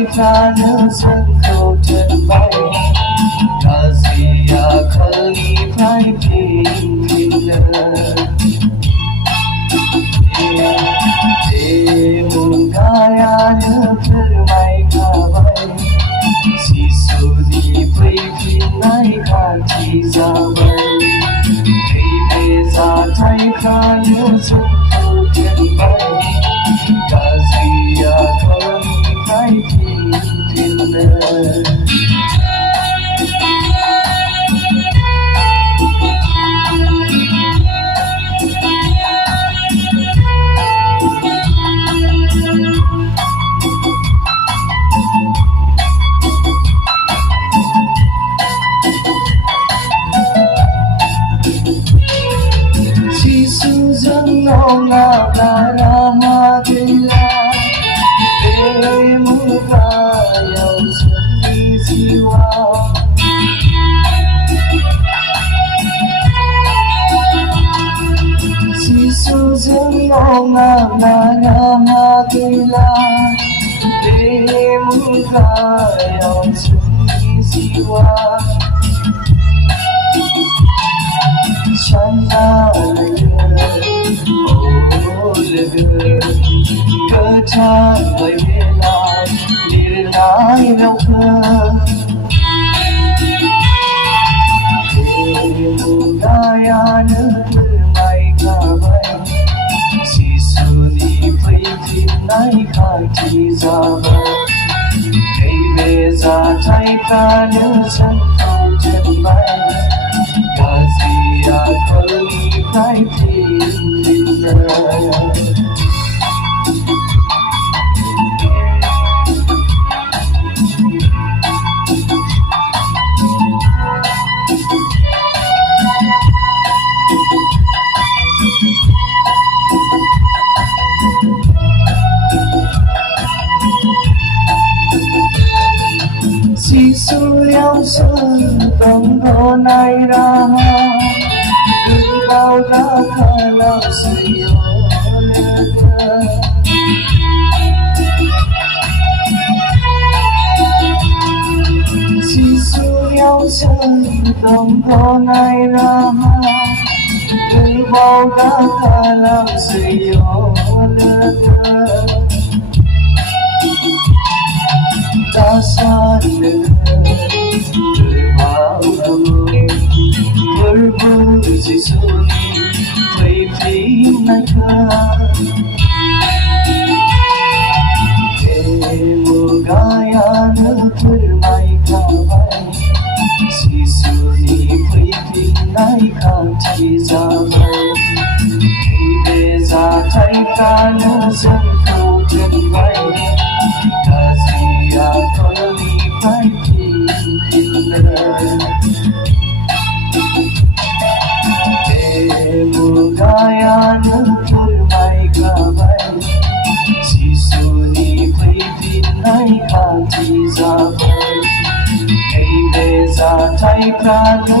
जात्रानो जोंखौ दोनबाय गाज्रि आखलनिफ्राय फिनफिनो मुगायानो फोरमायखाबाय जिसुनि फैफिननाय खाथि जाबाय बे जाथायफ्रानो जोंखौ दोनबाय गाज्रि आखलनिफ्राय फिनफिनो Nongabara gila Mugayanw seni jiwa Sisujung nongabara gila Mugayanw seni jiwa Sana Kecapai bela Nilai nauka Mugayanw Fwrmaikhabai Sisuni fैफिननाय खाथि जाबाय बे जाथायफ्रानो जोंखौ दोनबाय गाज्रि आखलनिफ्राय फिनफिनो Jisu tonggonai raha Engkau dalam seyolega Jisu tonggonai raha Engkau dalam seyolega Dasar Berburu Jisuni fैफिननाय Mugayanw Fwrmaikhabai Jisuni fैफिननाय खाथि जाबाय बे जाथायफ्रानो जोंखौ दोनबाय गाज्रि आखलनिफ्राय फिनफिनो Mugayanw Fwrmaikhabai Jisuni fैफिननाय खाथि जाबाय बे जाथायफ्रानो